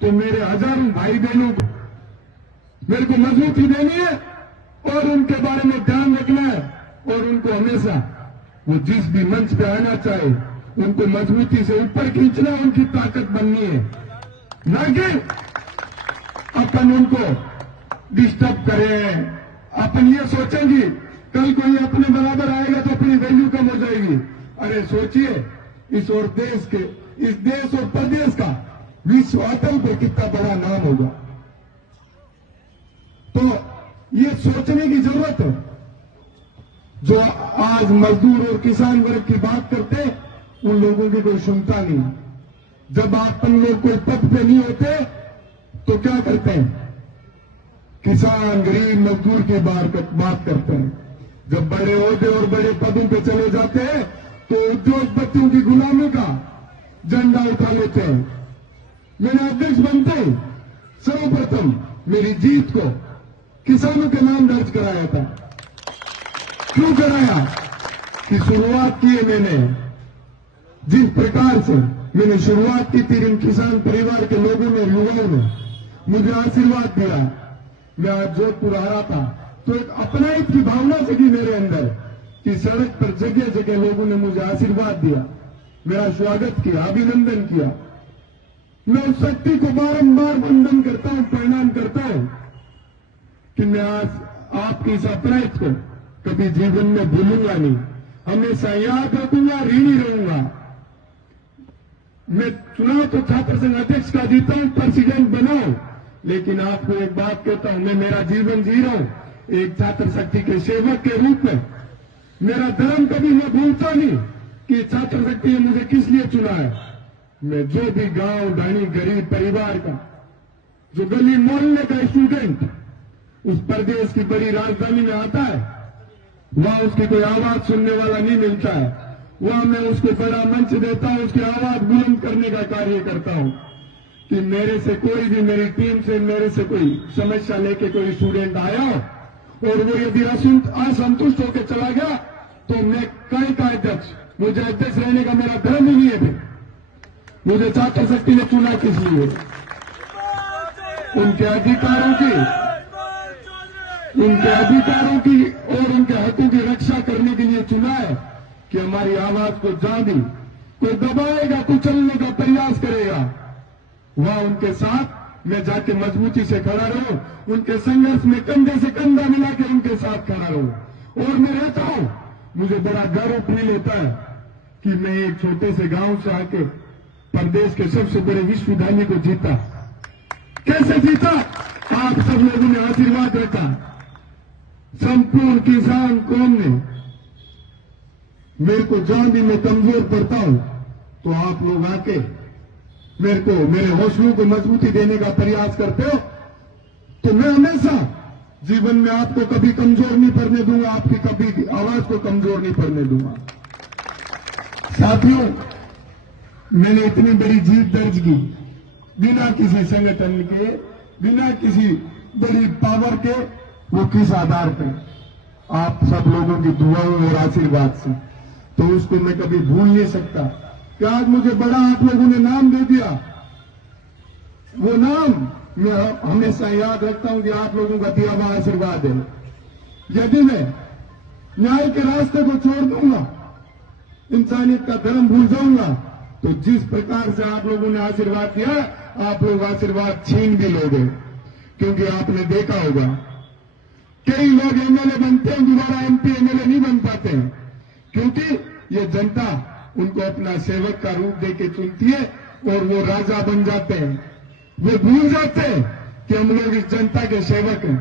तो मेरे हजारों भाई बहनों को मेरे को मजबूती देनी है और उनके बारे में ध्यान रखना है और उनको हमेशा वो जिस भी मंच पे आना चाहे उनको मजबूती से ऊपर खींचना, उनकी ताकत बननी है, ना कि अपन उनको डिस्टर्ब करें। अपन ये सोचेंगे कल कोई अपने बराबर आएगा तो अपनी वैल्यू कम हो जाएगी। अरे सोचिए इस देश और प्रदेश का विश्व अटल पर कितना बड़ा नाम होगा। तो ये सोचने की जरूरत है। जो आज मजदूर और किसान वर्ग की बात करते उन लोगों की कोई सुनता नहीं। जब अपन लोग कोई पद पे नहीं होते तो क्या करते हैं, किसान गरीब मजदूर की बात करते हैं। जब बड़े ओहदे और बड़े पदों पे चले जाते हैं तो उद्योगपतियों की गुलामी का झंडा उठा लेते हैं। मैंने अध्यक्ष बनते सर्वप्रथम मेरी जीत को किसानों के नाम दर्ज कराया था। क्यों कराया कि शुरुआत की है मैंने, जिस प्रकार से मैंने शुरुआत की थी, इन किसान परिवार के लोगों ने, युवाओं ने मुझे आशीर्वाद दिया। मैं आज जोधपुर आ रहा था तो एक अपनाइत की भावना जगी मेरे अंदर कि सड़क पर जगह जगह लोगों ने मुझे आशीर्वाद दिया, मेरा स्वागत किया, अभिनंदन किया। मैं उस शक्ति को बारंबार वंदन करता हूं, प्रणाम करता हूं कि मैं आज आपकी इस अपनाइत को कभी जीवन में भूलूंगा नहीं, हमेशा याद रखूंगा, ऋणी रहूंगा। मैं चुनाव तो छात्र संघ अध्यक्ष का जीता हूं, प्रेसिडेंट बना हूं, लेकिन आपको एक बात कहता हूं, मैं मेरा जीवन जी रहा हूं एक छात्र शक्ति के सेवक के रूप में। मेरा धर्म कभी मैं भूलता नहीं कि छात्र शक्ति ने मुझे किस लिए चुना है। मैं जो भी गांव ढाणी गरीब परिवार का, जो गली मोहल्ले का स्टूडेंट उस प्रदेश की बड़ी राजधानी में आता है, वहां उसकी कोई आवाज सुनने वाला नहीं मिलता है। वहां मैं उसको बड़ा मंच देता हूं, उसकी आवाज बुलंद करने का कार्य करता हूं कि मेरे से कोई भी, मेरी टीम से मेरे से कोई समस्या लेके कोई स्टूडेंट आया हो और वो यदि असंतुष्ट होकर चला गया तो मैं कई का अध्यक्ष, मुझे अध्यक्ष रहने का मेरा धर्म ही नहीं है। मुझे छात्र शक्ति ने चुना किस लिए? उनके अधिकारों की और उनके हकों की रक्षा करने के लिए चुना है कि हमारी आवाज को जहां भी कोई दबाएगा, कुचलने का प्रयास करेगा, वहां उनके साथ मैं जाके मजबूती से खड़ा रहूं, उनके संघर्ष में कंधे से कंधा मिला के उनके साथ खड़ा रहूं। और मैं रहता हूं, मुझे बड़ा गर्व फील होता है कि मैं एक छोटे से गांव से आके प्रदेश के सबसे बड़े विश्वविद्यालय को जीता। कैसे जीता? आप सब लोगों ने आशीर्वाद रखा, संपूर्ण किसान कौम ने। मेरे को जहां भी मैं कमजोर पड़ता हूं तो आप लोग आके मेरे को, मेरे हौसलों को मजबूती देने का प्रयास करते हो, तो मैं हमेशा जीवन में आपको कभी कमजोर नहीं पड़ने दूंगा, आपकी कभी आवाज को कमजोर नहीं पड़ने दूंगा। साथियों, मैंने इतनी बड़ी जीत दर्ज की बिना किसी संगठन के, बिना किसी बड़ी पावर के। वो किस आधार पर? आप सब लोगों की दुआओं और आशीर्वाद से। तो उसको मैं कभी भूल नहीं सकता कि आज मुझे बड़ा आप लोगों ने नाम दे दिया। वो नाम मैं हमेशा याद रखता हूं कि आप लोगों का दिया हुआ आशीर्वाद है। यदि मैं न्याय के रास्ते को छोड़ दूंगा, इंसानियत का धर्म भूल जाऊंगा, तो जिस प्रकार से आप लोगों ने आशीर्वाद दिया, आप लोग आशीर्वाद छीन भी लोगे। क्योंकि आपने देखा होगा कई लोग एमएलए बनते हैं, दोबारा एमपी एमएलए नहीं बन पाते हैं, क्योंकि ये जनता उनको अपना सेवक का रूप देके चुनती है और वो राजा बन जाते हैं। वो भूल जाते हैं कि हम लोग इस जनता के सेवक हैं।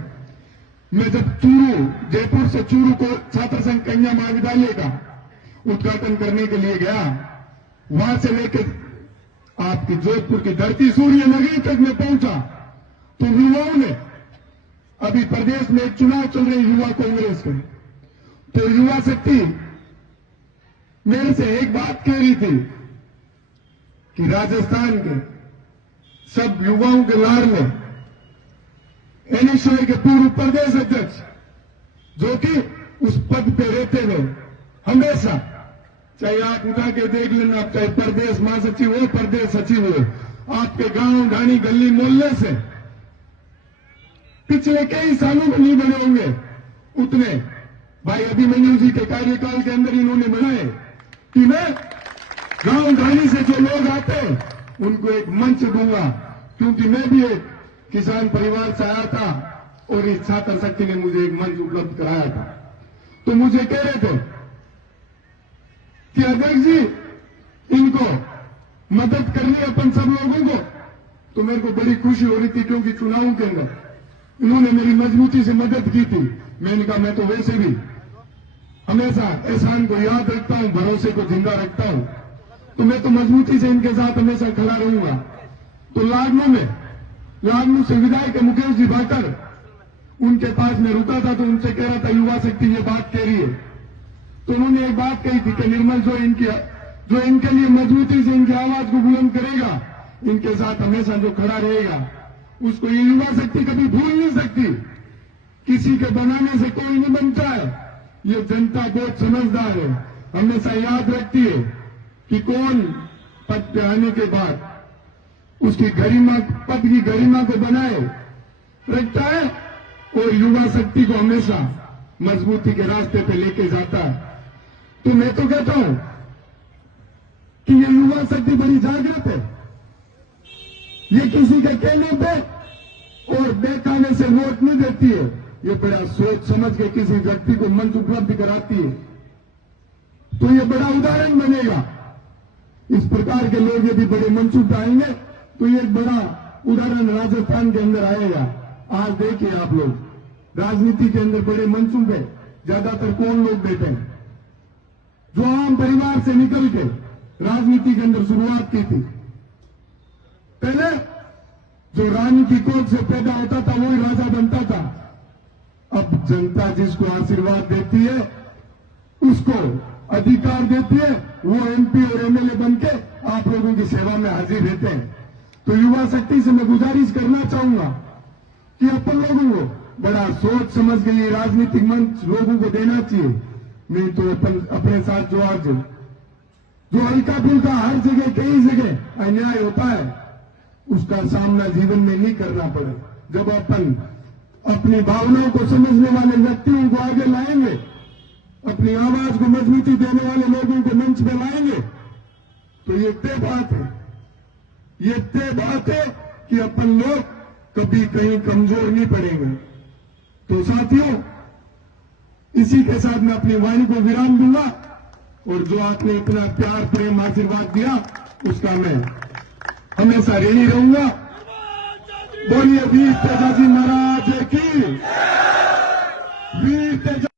मैं जब चूरू, जयपुर से चूरू को छात्र संघ कन्या महाविद्यालय का उद्घाटन करने के लिए गया, वहां से लेकर आपकी जोधपुर की धरती सूर्य नगरी तक में पहुंचा तो युवाओं ने, अभी प्रदेश में एक चुनाव चल रहे युवा कांग्रेस के, तो युवा शक्ति मेरे से एक बात कह रही थी कि राजस्थान के सब युवाओं के लार में एनएसयूआई के पूर्व प्रदेश अध्यक्ष, जो कि उस पद पे रहते हुए हमेशा, चाहे आप उठा के देख लेना, चाहे प्रदेश महासचिव हो, प्रदेश सचिव हो, आपके गांव ढाणी गली मोहल्ले से पिछले कई सालों में नहीं बने होंगे उतने भाई अभिमन्यु जी के कार्यकाल के अंदर इन्होंने बनाए कि मैं गांव ढाणी से जो लोग आते हैं उनको एक मंच दूंगा, क्योंकि मैं भी एक किसान परिवार से आया था और इस छात्र शक्ति ने मुझे एक मंच उपलब्ध कराया था। तो मुझे कह रहे थे कि अध्यक्ष जी इनको मदद करनी है अपन सब लोगों को, तो मेरे को बड़ी खुशी हो रही थी, क्योंकि चुनावों के अंदर इन्होंने मेरी मजबूती से मदद की थी। मैंने कहा मैं तो वैसे भी हमेशा एहसान को याद रखता हूं, भरोसे को जिंदा रखता हूं, तो मैं तो मजबूती से इनके साथ हमेशा खड़ा रहूंगा। तो लागनू से विधायक मुकेश जी भाकर उनके पास में रुका था, तो उनसे कह रहा था युवा शक्ति ये बात कह रही है, तो उन्होंने एक बात कही थी कि निर्मल जो इनके लिए मजबूती से इनकी आवाज को बुलंद करेगा, इनके साथ हमेशा जो खड़ा रहेगा, उसको ये युवा शक्ति कभी भूल नहीं सकती। किसी के बनाने से कोई नहीं बनता है, ये जनता बहुत समझदार है, हमेशा याद रखती है कि कौन पद पे आने के बाद उसकी पद की गरिमा को बनाए रखता है और युवा शक्ति को हमेशा मजबूती के रास्ते पे लेके जाता है। तो मैं तो कहता हूं कि ये युवा शक्ति बड़ी जागृत है, ये किसी के कहने पे और बेखाने से वोट नहीं देती है, ये बड़ा सोच समझ के किसी व्यक्ति को मंच उपलब्ध कराती है। तो ये बड़ा उदाहरण बनेगा। इस प्रकार के लोग यदि बड़े मंच उठाएंगे तो ये एक बड़ा उदाहरण राजस्थान के अंदर आएगा। आज देखिए आप लोग राजनीति के अंदर बड़े मंचों पे ज्यादातर कौन लोग बैठे हैं, जो आम परिवार से निकल के राजनीति के अंदर शुरुआत की थी। पहले जो रानी की कोख से पैदा होता था वही राजा बनता था। अब जनता जिसको आशीर्वाद देती है, उसको अधिकार देती है, वो एमपी और एमएलए बनके आप लोगों की सेवा में हाजिर रहते हैं। तो युवा शक्ति से मैं गुजारिश करना चाहूंगा कि अपन लोगों को बड़ा सोच समझ के ये राजनीतिक मंच लोगों को देना चाहिए। नहीं तो अपन अपने साथ जो हल्का फुल्का हर जगह कई जगह अन्याय होता है, उसका सामना जीवन में नहीं करना पड़े। जब अपन अपनी भावनाओं को समझने वाले व्यक्तियों को आगे लाएंगे, अपनी आवाज को मजबूती देने वाले लोगों को मंच में लाएंगे, तो ये तय बात है कि अपन लोग कभी कहीं कमजोर नहीं पड़ेंगे। तो साथियों, इसी के साथ मैं अपनी वाणी को विराम दूंगा और जो आपने इतना प्यार प्रेम आशीर्वाद दिया उसका मैं हमेशा ऋणी रहूंगा। बोलिए वीर तेजाजी महाराज की। वीर तेजा